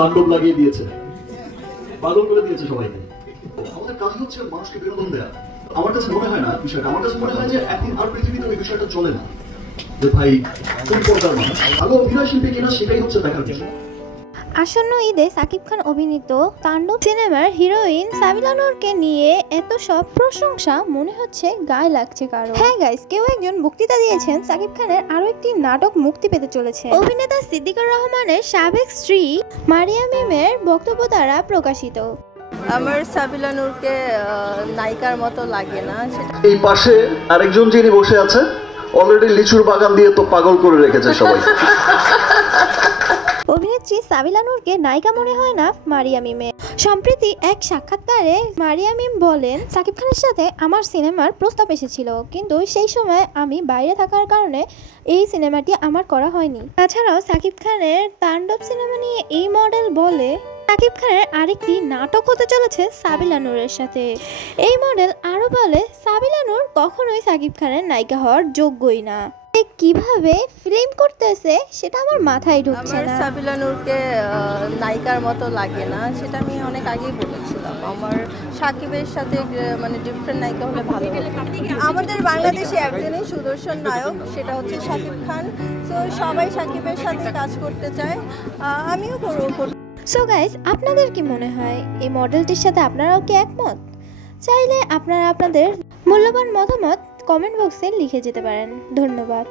তাণ্ডব লাগিয়ে দিয়েছে, পাগল করে দিয়েছে সবাইকে। আমাদের কাজ হচ্ছে মানুষকে বিনোদন দেয়া। আমার কাছে মনে হয় না বিষয়টা, আমার কাছে মনে হয় যে এখন আর পৃথিবীতে ওই বিষয়টা চলে না যে ভাই কোন পর্দার মানুষ ভালো অভিনয় শিল্পী কিনা সেটাই হচ্ছে দেখার বিষয়। আসন্ন ঈদে সাকিব খান অভিনীত তাণ্ডব সিনেমার হিরোইন সাবিলা নূরকে নিয়ে এত সব প্রশংসা, মনে হচ্ছে গায়ে লাগছে কারো। হ্যাঁ গাইস, কেউ একজন বক্তৃতা দিয়েছেন সাকিব খানের আরো একটি নাটক মুক্তি পেতে চলেছে। অভিনেতা সিদ্দিকুর রহমানের সাবেক স্ত্রী মারিয়া মিমের বক্তব্য দ্বারা প্রকাশিত। আমার সাবিলা নূরকে নায়িকার মতো লাগে না। এই পাশে আরেকজন যিনি বসে আছে অলরেডি লিচুর বাগান দিয়ে তো পাগল করে রেখেছে সবাই। অভিনেত্রী সাবিলা নূরকে নায়িকা মনে হয় না মারিয়া মিমের। সম্প্রতি এক সাক্ষাৎকারে মারিয়া মিম বলেন, সাকিব খানের সাথে আমার সিনেমার প্রস্তাব এসেছিল, কিন্তু সেই সময় আমি বাইরে থাকার কারণে এই সিনেমাটি আমার করা হয়নি। তাছাড়াও সাকিব খানের তাণ্ডব সিনেমা নিয়ে এই মডেল বলে, সাকিব খানের আরেকটি নাটক হতে চলেছে সাবিলা নূরের সাথে। এই মডেল আরো বলে, সাবিলা নূর কখনোই সাকিব খানের নায়িকা হওয়ার যোগ্যই না। কিভাবে ফিল্ম করতেছে সেটা আমার মাথায় ঢুকছে না। সাবিলা নূরকে নায়িকার মতো লাগে না, সেটা আমি অনেক আগেই বলেছিলাম। আমার সাকিবের সাথে মানে ডিফারেন্ট নায়িকা হলে ভালো হতো। আমাদের বাংলাদেশে একজনই সুদর্শন নায়ক, সেটা হচ্ছে সাকিব খান। তো সবাই সাকিবের সাথে কাজ করতে চায়, আমিও করব। সো গাইস, আপনাদের কি মনে হয় এই মডেলটির সাথে আপনারাও কি একমত? চাইলে আপনারা আপনাদের মূল্যবান মতামত কমেন্ট বক্সে লিখে যেতে পারেন। ধন্যবাদ।